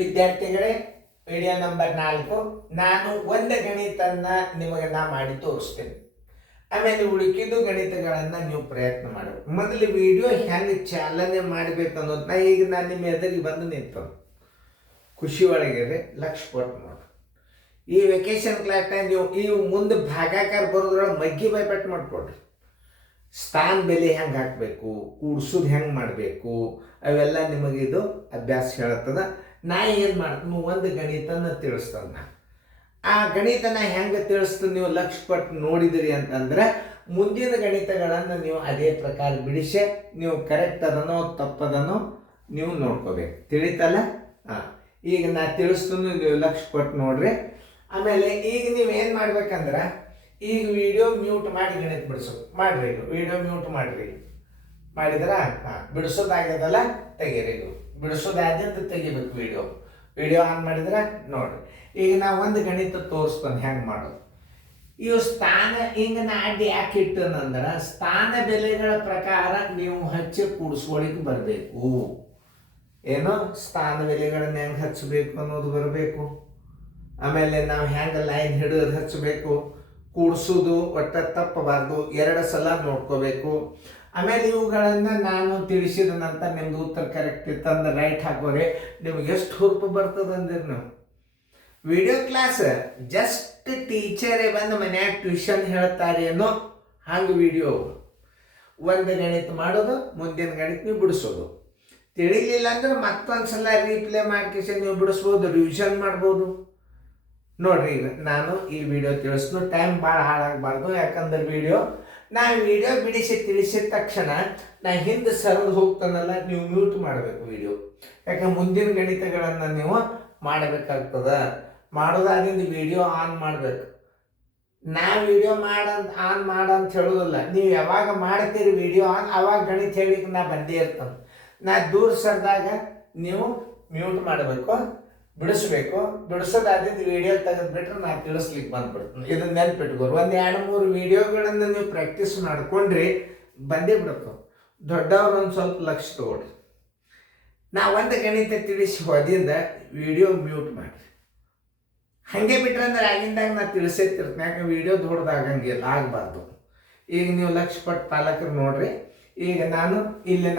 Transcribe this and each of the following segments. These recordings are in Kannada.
ವಿದ್ಯಾರ್ಥಿಗಳೇ, ವಿಡಿಯೋ ನಂಬರ್ 4 ನಾನು ಒಂದು ಗಣಿತನ್ನ ನಿಮಗೆ ಮಾಡಿ ತೋರಿಸ್ತೇನೆ. ಆಮೇಲೆ ಉಳಿಕಿದ್ದು ಗಣಿತಗಳನ್ನು ನೀವು ಪ್ರಯತ್ನ ಮಾಡಬೇಕು. ಮೊದಲು ವಿಡಿಯೋ ಹೆಂಗೆ ಚಾಲನೆ ಮಾಡಬೇಕು ಅನ್ನೋದನ್ನ ಈಗ ನಾನು ನಿಮ್ಮ ಎದುರಿಗೆ ಬಂದು ನಿಂತು ಖುಷಿ ಒಳಗೆ ಲಕ್ಷ ಕೊಟ್ಟು ನೋಡಿ. ಈ ವೆಕೇಶನ್ ಕ್ಲಾಸ್ನಾಗ ನೀವು ಮುಂದೆ ಭಾಗಾಕಾರ ಬರೋದ್ರೊಳಗೆ ಮಗ್ಗಿ ಭಯಪಟ್ಟು ಮಾಡಿಕೊಡ್ರಿ. ಸ್ಥಾನ ಬೆಲೆ ಹೆಂಗೆ ಹಾಕಬೇಕು, ಕೂಡ್ಸೋದು ಹೆಂಗೆ ಮಾಡಬೇಕು, ಅವೆಲ್ಲ ನಿಮಗಿದು ಅಭ್ಯಾಸ ಹೇಳ್ತದ. ನಾ ಏನು ಮಾಡ್ತೀನಿ, ಒಂದು ಗಣಿತನ ತಿಳಿಸ್ತದ. ಆ ಗಣಿತನ ಹೆಂಗೆ ತಿಳಿಸ್ತದೆ ನೀವು ಲಕ್ಷ ಕೊಟ್ಟು ನೋಡಿದಿರಿ ಅಂತಂದ್ರೆ ಮುಂದಿನ ಗಣಿತಗಳನ್ನು ನೀವು ಅದೇ ಪ್ರಕಾರ ಬಿಡಿಸಿ ನೀವು ಕರೆಕ್ಟ್ ಅದನೋ ತಪ್ಪದನೋ ನೀವು ನೋಡ್ಕೋಬೇಕು. ತಿಳಿತಲ್ಲ? ಈಗ ನಾ ತಿಳಿಸ್ತೀನಿ, ನೀವು ಲಕ್ಷ ಕೊಟ್ಟು ನೋಡ್ರಿ. ಆಮೇಲೆ ಈಗ ನೀವು ಏನು ಮಾಡ್ಬೇಕಂದ್ರೆ ಈಗ ವಿಡಿಯೋ ಮ್ಯೂಟ್ ಮಾಡಿ ಗಣಿತ ಬಿಡಿಸೋದು ಮಾಡ್ರಿ. ಈಗ ವಿಡಿಯೋ ಮ್ಯೂಟ್ ಮಾಡ್ರಿ. ಮಾಡಿದ್ರ ಬಿಡಿಸೋದಾಗ್ಯದಲ್ಲ, ತೆಗೀರಿ. ಇದು ಬಿಡಿಸೋದಾದ್ಯಂತ ತೆಗಿಬೇಕು. ವಿಡಿಯೋ ಆನ್ ಮಾಡಿದ್ರೆ ನೋಡ್ರಿ. ಈಗ ನಾ ಒಂದು ಗಣಿತ ತೋರಿಸ್ತಾನೆ ಹೆಂಗೆ ಮಾಡೋದು. ಇವು ಸ್ಥಾನ ಹಿಂಗೆ ನಾ ಅಡ್ಡಿ ಯಾಕೆ ಇಟ್ಟನಂದ್ರೆ ಸ್ಥಾನ ಬೆಲೆಗಳ ಪ್ರಕಾರ ನೀವು ಹಚ್ಚಿ ಕೂಡಿಸ್ಕೊಳಿಕ್ಕೆ ಬರಬೇಕು. ಏನೋ ಸ್ಥಾನ ಬೆಲೆಗಳನ್ನ ಹೆಂಗೆ ಹಚ್ಚಬೇಕು ಅನ್ನೋದು ಬರಬೇಕು. ಆಮೇಲೆ ನಾವು ಹೆಂಗೆ ಲೈನ್ ಹಿಡಿದು ಹಚ್ಚಬೇಕು, ಕೂಡಿಸೋದು ಒಟ್ಟ ತಪ್ಪಬಾರ್ದು, 2 ಸಲ ನೋಡ್ಕೋಬೇಕು. ಆಮೇಲೆ ಇವುಗಳನ್ನು ನಾನು ತಿಳಿಸಿದ ನಂತರ ನಿಮ್ದು ಉತ್ತರ ಕರೆಕ್ಟ್ ಇತ್ತಂದ್ರೆ ರೈಟ್ ಹಾಕೋರಿ. ನಿಮ್ಗೆ ಎಷ್ಟು ಹುರುಪು ಬರ್ತದೆ ಅಂದ್ರೆ ನಾವು ವಿಡಿಯೋ ಕ್ಲಾಸ್ ಜಸ್ಟ್ ಟೀಚರೇ ಬಂದು ಮನ್ಯಾಗ ಟ್ಯೂಷನ್ ಹೇಳ್ತಾರೆ ಅನ್ನೋ ಹಂಗೆ ವಿಡಿಯೋ. ಒಂದು ಗಣಿತ ಮಾಡೋದು, ಮುಂದಿನ ಗಣಿತ ನೀವು ಬಿಡಿಸೋದು. ತಿಳಿಲಿಲ್ಲ ಅಂದ್ರೆ ಮತ್ತೊಂದು ಸಲ ರೀಪ್ಲೇ ಮಾಡ್ಕೇಸಿ ನೀವು ಬಿಡಿಸ್ಬೋದು, ರಿವಿಷನ್ ಮಾಡ್ಬೋದು. ನೋಡ್ರಿ, ಈಗ ನಾನು ಈ ವಿಡಿಯೋ ತಿಳಿಸ್ದು ಟೈಮ್ ಭಾಳ ಹಾಳಾಗಬಾರ್ದು. ಯಾಕಂದ್ರೆ ವಿಡಿಯೋ ಬಿಡಿಸಿ ತಿಳಿಸಿದ ತಕ್ಷಣ ನಾ ಹಿಂದೆ ಸರಿದು ಹೋಗ್ತಾನಲ್ಲ, ನೀವು ಮ್ಯೂಟ್ ಮಾಡಬೇಕು ವಿಡಿಯೋ. ಯಾಕಂದ್ರೆ ಮುಂದಿನ ಗಣಿತಗಳನ್ನು ನೀವು ಮಾಡಬೇಕಾಗ್ತದ. ಮಾಡೋದಾದಿಂದ ವಿಡಿಯೋ ಆನ್ ಮಾಡಬೇಕು. ನಾ ವಿಡಿಯೋ ಆನ್ ಮಾಡಂತ ಹೇಳೋದಿಲ್ಲ. ನೀವು ಯಾವಾಗ ಮಾಡ್ತೀರಿ ವಿಡಿಯೋ ಆನ್, ಅವಾಗ ಗಣಿತ ಹೇಳಿಕ್ಕೆ ನಾ ಬಂದೇ ಇರ್ತಾನೆ. ನಾ ದೂರ ಸರಿದಾಗ ನೀವು ಮ್ಯೂಟ್ ಮಾಡಬೇಕು, ಬಿಡಿಸ್ಬೇಕು. ಬಿಡಿಸೋದಾದಿಂದ ವಿಡಿಯೋ ತೆಗೆದುಬಿಟ್ರೆ ನಾ ತಿಳಿಸ್ಲಿಕ್ಕೆ ಬಂದ್ಬಿಡ್ತೀನಿ. ಇದನ್ನ ನೆನ್ಪಿಟ್ಕೋರು. 1-2-3 ವಿಡಿಯೋಗಳನ್ನು ನೀವು ಪ್ರಾಕ್ಟೀಸ್ ಮಾಡ್ಕೊಂಡ್ರಿ ಬಂದೇ ಬಿಡ್ತಾವೆ. ದೊಡ್ಡವ್ರು ಒಂದು ಸ್ವಲ್ಪ ಲಕ್ಷ ತಗೊಳ್ರಿ. ನಾ ಒಂದು ಗಣಿತ ತಿಳಿಸಿ ಹೋದಿಂದ ವಿಡಿಯೋ ಮ್ಯೂಟ್ ಮಾಡಿರಿ. ಹಾಗೆ ಬಿಟ್ರೆ ಅಂದ್ರೆ ಆಗಿಂದಾಗ ನಾ ತಿಳಿಸಿರ್ತೀನಿ. ಯಾಕೆ ವಿಡಿಯೋ ದೊಡ್ಡದಾಗಂಗಿಲ್ಲ, ಆಗಬಾರ್ದು. ಈಗ ನೀವು ಲಕ್ಷ ಕೊಟ್ಟು ಪಾಲಕರು ನೋಡ್ರಿ. ಈಗ ನಾನು ಇಲ್ಲಿ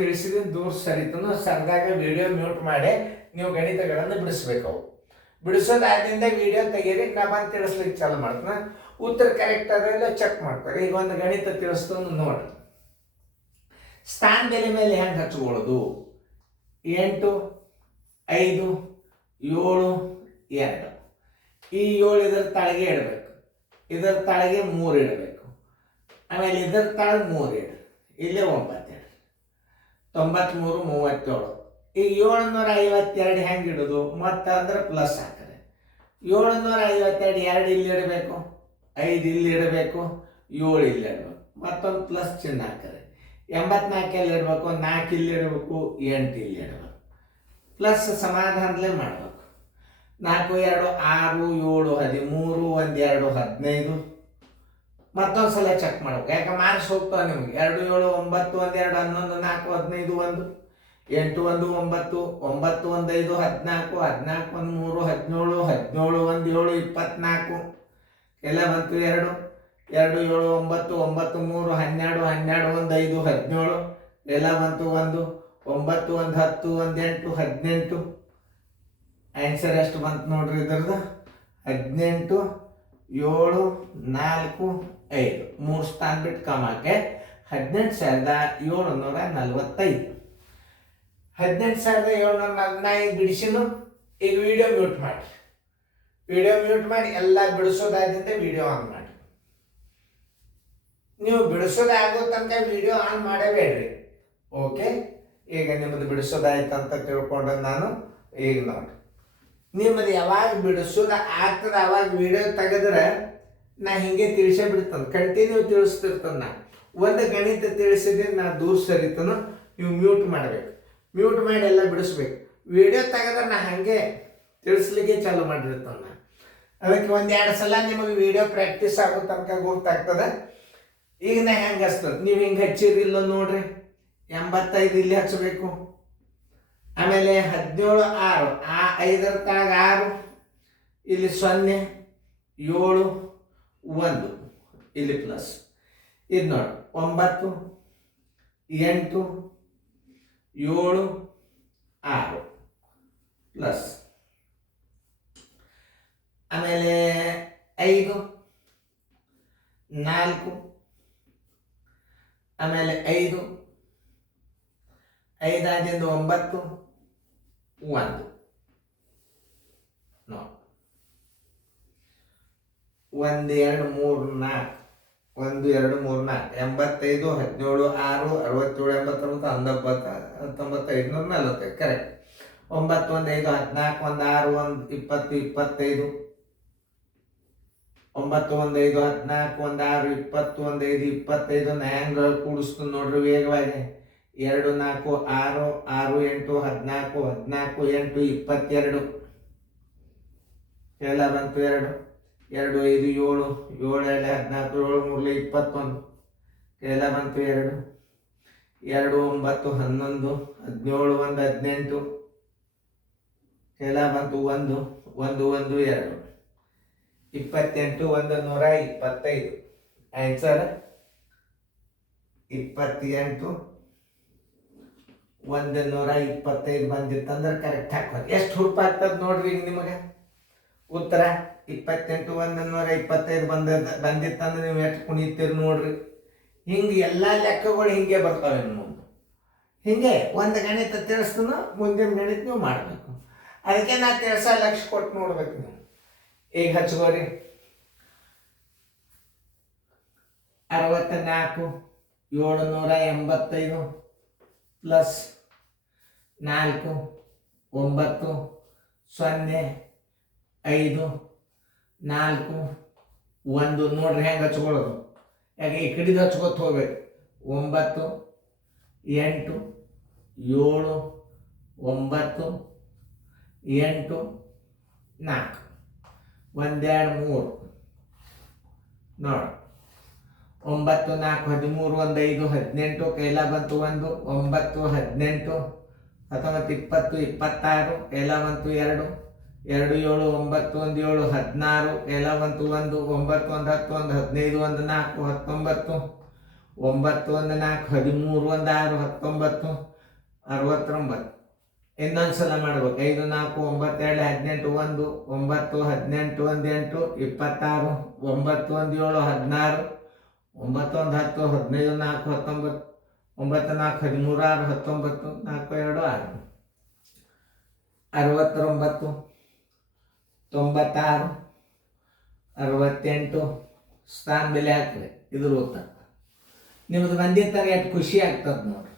ತಿಳಿಸಿದ ದೂರ ಸರಿತನು ಸರಿದಾಗ ವಿಡಿಯೋ ಮ್ಯೂಟ್ ಮಾಡಿ ನೀವು ಗಣಿತಗಳನ್ನು ಬಿಡಿಸ್ಬೇಕು. ಬಿಡಿಸೋದಾದ್ರಿಂದ ವಿಡಿಯೋ ತೆಗೀರಿ. ನಾ ಬಂದು ತಿಳಿಸ್ಲಿಕ್ಕೆ ಚಾಲು ಮಾಡ್ತೀನಿ. ಉತ್ತರ ಕರೆಕ್ಟ್ ಅದೆಲ್ಲ ಚೆಕ್ ಮಾಡ್ತಾರೆ. ಈಗ ಒಂದು ಗಣಿತ ತಿಳಿಸ್ತಂದು ನೋಡ್ರಿ. ಸ್ಥಾನ ಬೆಲೆ ಮೇಲೆ ಹೆಂಗೆ ಹಚ್ಕೊಳ್ಳೋದು? 8, 5, 7, 2. ಈ 7 ಇದರ ತಳಗೆ ಇಡಬೇಕು, ಇದರ ತಳಗೆ 3 ಇಡಬೇಕು. ಆಮೇಲೆ ಇದರ ತಳಗೆ 3 ಇಡ್ರಿ. ಇಲ್ಲೇ 9 ಇಡ್ರಿ. 93, 37. ಈ 752 ಹೆಂಗೆ ಇಡೋದು? ಮತ್ತೆ ಅಂದ್ರೆ ಪ್ಲಸ್ ಹಾಕ್ರಿ. 752 2 ಇಲ್ಲಿ ಇಡಬೇಕು, 5 ಇಲ್ಲಿ ಇಡಬೇಕು, 7 ಇಲ್ಲಿ ಇಡಬೇಕು. ಮತ್ತೊಂದು ಪ್ಲಸ್ ಚಿಹ್ನೆ ಹಾಕ್ರಿ. 84 ಎಲ್ಲಿ ಇಡಬೇಕು, 4 ಇಲ್ಲಿ ಇಡಬೇಕು, 8 ಇಲ್ಲಿ ಇಡಬೇಕು. ಪ್ಲಸ್ ಸಮಾಧಾನದಲ್ಲೇ ಮಾಡಬೇಕು. 4, 2, 6, 7, 13, 1, 2, 15. ಮತ್ತೊಂದು ಸಲ ಚೆಕ್ ಮಾಡ್ಬೇಕು. ಯಾಕೆ ಮಾರ್ಕ್ಸ್ ಹೋಗ್ತಾವೆ ನಿಮ್ಗೆ. 2, 7, 9, 1, 2, 11, 4, 15, 1, 8, 1, 9, 9, 1, 5, 14, 14, 1, 3, 17, 17, 1, 7, 24. ಎಲ್ಲ ಬಂತು. 2, 2, 7, 9, 9, 3, 12, 12, 1, 5, 17. ಎಲ್ಲ ಬಂತು. 1, 9, 1, 10, 1, 8, 18. ಆನ್ಸರ್ ಎಷ್ಟು ಬಂತು ನೋಡ್ರಿ ಇದ್ರದ್ದು? 18, 7, 4, 5. 3 ಸ್ಥಾನ ಬಿಟ್ಟು ಕಮಾಕೆ 18,745. 18,745 ನಾ ಈಗ ಬಿಡಿಸಿನು. ಈಗ ವಿಡಿಯೋ ಮ್ಯೂಟ್ ಮಾಡಿ. ವಿಡಿಯೋ ಮ್ಯೂಟ್ ಮಾಡಿ ಎಲ್ಲ ಬಿಡಿಸೋದಾದ್ರಿಂದ ವಿಡಿಯೋ ಆನ್ ಮಾಡಿ. ನೀವು ಬಿಡಿಸೋದಾಗೋ ತನಕ ವಿಡಿಯೋ ಆನ್ ಮಾಡಬೇಡ್ರಿ. ಓಕೆ, ಈಗ ನಿಮ್ಮದು ಬಿಡಿಸೋದಾಯ್ತು ಅಂತ ತಿಳ್ಕೊಂಡು ನಾನು ಈಗ ನೋಡಿ, ನಿಮ್ಮದು ಯಾವಾಗ ಬಿಡಿಸೋದು ಆಗ್ತದೆ ಅವಾಗ ವಿಡಿಯೋ ತೆಗೆದ್ರೆ ನಾ ಹಿಂಗೆ ತಿಳಿಸೇ ಬಿಡ್ತಾನೆ. ಕಂಟಿನ್ಯೂ ತಿಳಿಸ್ತಿರ್ತಾನೆ. ನಾ ಒಂದು ಗಣಿತ ತಿಳಿಸಿದ್ರೆ ನಾ ದೂರ ಸರಿತಾನೋ ನೀವು ಮ್ಯೂಟ್ ಮಾಡಬೇಕು. ಮ್ಯೂಟ್ ಮಾಡಿ ಎಲ್ಲ ಬಿಡಿಸ್ಬೇಕು. ವಿಡಿಯೋ ತೆಗೆದ್ರೆ ನಾ ಹಾಗೆ ತಿಳಿಸ್ಲಿಕ್ಕೆ ಚಾಲು ಮಾಡಿರ್ತಾನೆ. ಅದಕ್ಕೆ 1-2 ಸಲ ನಿಮಗೆ ವಿಡಿಯೋ ಪ್ರಾಕ್ಟೀಸ್ ಆಗೋ ತನಕ ಗೊತ್ತಾಗ್ತದೆ. ಈಗ ನಾ ಹೆಂಗೆ ಹಚ್ತದೆ, ನೀವು ಹಿಂಗೆ ಹಚ್ಚಿರಿಲ್ಲ ನೋಡ್ರಿ. 85 ಇಲ್ಲಿ ಹಚ್ಚಬೇಕು. ಆಮೇಲೆ 17 6 ಆ 5ರ ತಳಗ 6 ಇಲ್ಲಿ 0 7 1 ಇಲ್ಲಿ ಪ್ಲಸ್ ಇದು ನೋಡಿ 9 8 7 6 ಪ್ಲಸ್ ಆಮೇಲೆ 5 4 ಆಮೇಲೆ 5 5 9 1 ನೋಡಿ 1 2 3 4 1 2 3 4 85 17 6 67 89 90 540 ಕರೆಕ್ಟ್ 9 1 5 14 1 6 1 20 25 9 1 5 14 1 6 20 1 5 25 ನ್ಯಾಂಗ್ಗಳು ಕೂಡಿಸ್ತು ನೋಡ್ರಿ ವೇಗವಾಗಿ 2 4 6 6 8 14 14 8 22 ಎಲ್ಲ ಬಂತು 2 2 5 7 7 14 7 3 21 ಎಲ್ಲ ಬಂತು 2 2 9 11 17 1 18 ಎಲ್ಲ ಬಂತು 1 1 1 2 28 125 ಆನ್ಸರ್ 28 125 ಬಂದಿತ್ತಂದ್ರೆ ಕರೆಕ್ಟ್ ಹಾಕೋದು ಎಷ್ಟು ಹುರುಪು ಆಗ್ತದೆ ನೋಡ್ರಿ ಈಗ ನಿಮಗೆ ಉತ್ತರ 28 125 ಬಂದಿತ್ತಂದ್ರೆ ನೀವು ಎಷ್ಟು ಕುಣಿತೀರಿ ನೋಡ್ರಿ ಹಿಂಗೆ ಎಲ್ಲ ಲೆಕ್ಕಗಳು ಹಿಂಗೆ ಬರ್ತಾವೆ ಮುಂದೆ ಹಿಂಗೆ ಒಂದು ಗಣಿತ ತಿಳಿಸ್ತಾನ ಮುಂದಿನ ಗಣಿತ ನೀವು ಮಾಡಬೇಕು ಅದಕ್ಕೆ ನಾ ತಿಳಿಸೋ ಲಕ್ಷ ಕೊಟ್ಟು ನೋಡ್ಬೇಕು ನೀವು ಈಗ ಹಚ್ಕೋರಿ 64 785 ಪ್ಲಸ್ 4 9 0 5 4 1 ನೋಡ್ರಿ ಹೆಂಗೆ ಹಚ್ಕೊಳ್ಳೋದು ಯಾಕೆ ಈ ಕಡೆದು ಹಚ್ಕೋತ ಹೋಗ್ಬೇಕು 9 8 7 9 8 4 1 2 3 ನೋಡಿ 9 4 13 1 5 18 ಕೈಲ ಬಂತು 1 9 18 19 20 26 ಕೈಲ ಬಂತು 2 2 7 9 1 7 16 ಕೈಲ ಬಂತು 1 9 1 10 1 15 1 4 19 9 1 4 13 1 6 19 69 ಇನ್ನೊಂದ್ಸಲ ಮಾಡ್ಬೇಕು 5 4 9 2 18 1 9 18 1 8 26 9 1 7 16 9 1 10 15 4 19 9 4 13 6 19 4 2 6 69 96 68 ಸ್ಥಾನ ಬೆಲೆ ಹಾಕ್ರಿ ಇದ್ರ ಉತ್ತರ ನಿಮ್ದು ಬಂದಿರ್ತಾರೆ ಎಷ್ಟು ಖುಷಿ ಆಗ್ತದೆ ನೋಡ್ರಿ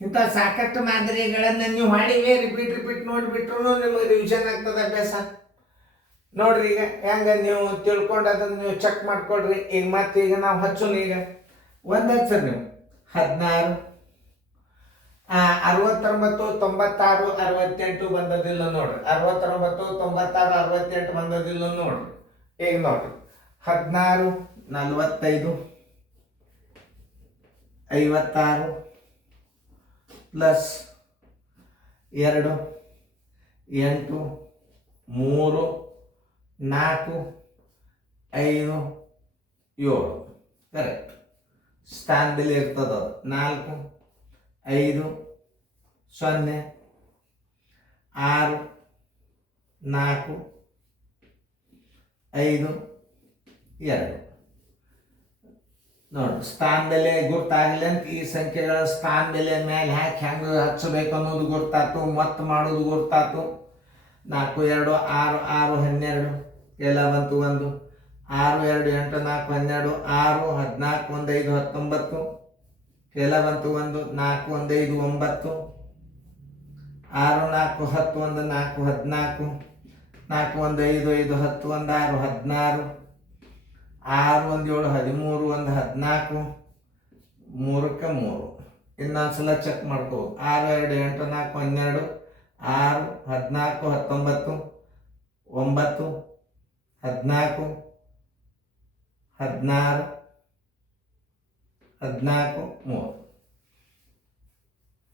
ಇಂಥ ಸಾಕಷ್ಟು ಮಾದರಿಗಳನ್ನು ನೀವು ಮಾಡಿವೇ ರಿಪೀಟ್ ನೋಡಿಬಿಟ್ರು ನಿಮಗೆ ರಿವಿಷನ್ ಆಗ್ತದೆ ಅಭ್ಯಾಸ ನೋಡ್ರಿ ಈಗ ಹೆಂಗೆ ನೀವು ತಿಳ್ಕೊಂಡು ಅದನ್ನು ನೀವು ಚೆಕ್ ಮಾಡ್ಕೊಡ್ರಿ ಈಗ ಮತ್ತೆ ಈಗ ನಾವು ಹಚ್ಚೋಣ ಈಗ ಒಂದು ಹಚ್ಚರಿ ನೀವು 16 69 96 68 ಬಂದದಿಲ್ಲ ನೋಡ್ರಿ 69 96 68 ಬಂದದಿಲ್ಲ ನೋಡ್ರಿ ಈಗ ನೋಡ್ರಿ 16 45 56 ಪ್ಲಸ್ 2 8 3 4 5 7 ಕರೆಕ್ಟ್ ಸ್ಥಾನದಲ್ಲಿ ಇರ್ತದ 4 5 0 6 4 5 2 ನೋಡಿ ಸ್ಥಾನ ಬೆಲೆ ಗುರ್ತಾಗಲಿ ಅಂತ ಈ ಸಂಖ್ಯೆಗಳ ಸ್ಥಾನ ಬೆಲೆ ಮೇಲೆ ಹಾಕಿ ಹೆಂಗೆ ಹಚ್ಚಬೇಕು ಅನ್ನೋದು ಗುರ್ತಾತು ಮತ್ತು ಮಾಡೋದು ಗುರ್ತಾತು 4 2 6 6 12 ಎಲ್ಲ ಬಂತು 1 6 2 8 4 12 6 14 1 5 19 ಎಲ್ಲ ಬಂತು 1 4 1 5 9 6 4 10 1 4 14 4 1 5 5 10 1 6 16 6 1 7 13 1 14 3ಕ್ಕೆ 3 ಇನ್ನೊಂದ್ಸಲ ಚೆಕ್ ಮಾಡ್ಕೋ 6 2 8 4 12 6 14 19 9 14 16 14 3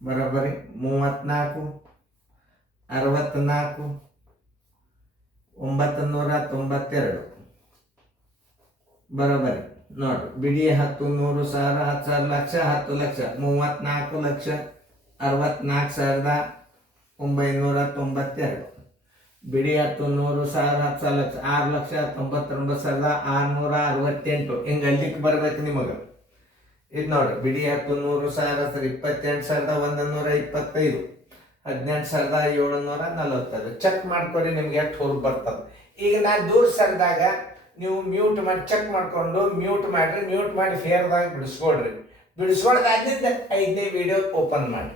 ಬರೋಬ್ಬರಿ 34 64 992 ಬರೋಬರಿ ನೋಡ್ರಿ. ಬಿಡಿ 10 100 1000 10,000 ಲಕ್ಷ 10 ಲಕ್ಷ 34,64,992 ಬಿಡಿ 10 100 1000 10,000 ಲಕ್ಷ 6,99,668 ಹಿಂಗೆ ಅಲ್ಲಿಗೆ ಬರ್ಬೇಕು ನಿಮಗೆ. ಇದು ನೋಡ್ರಿ ಬಿಡಿ 10 100 1000 28,125 18,740 ಚೆಕ್ ಮಾಡ್ಕೊರಿ ನಿಮ್ಗೆ ಎಷ್ಟು ಹೊರಗೆ ಬರ್ತದೆ. ಈಗ ನಾನು ದೂರ ಸರ್ದಾಗ ನೀವು ಮ್ಯೂಟ್ ಮಾಡಿ ಚೆಕ್ ಮಾಡಿಕೊಂಡು ಮ್ಯೂಟ್ ಮಾಡಿರಿ. ಮ್ಯೂಟ್ ಮಾಡಿ ಫೇರ್ದಾಗ ಬಿಡಿಸ್ಕೊಳ್ರಿ. ಬಿಡಿಸ್ಕೊಳ್ದಾದ್ರಿಂದ 5ನೇ ವಿಡಿಯೋ ಓಪನ್ ಮಾಡಿ.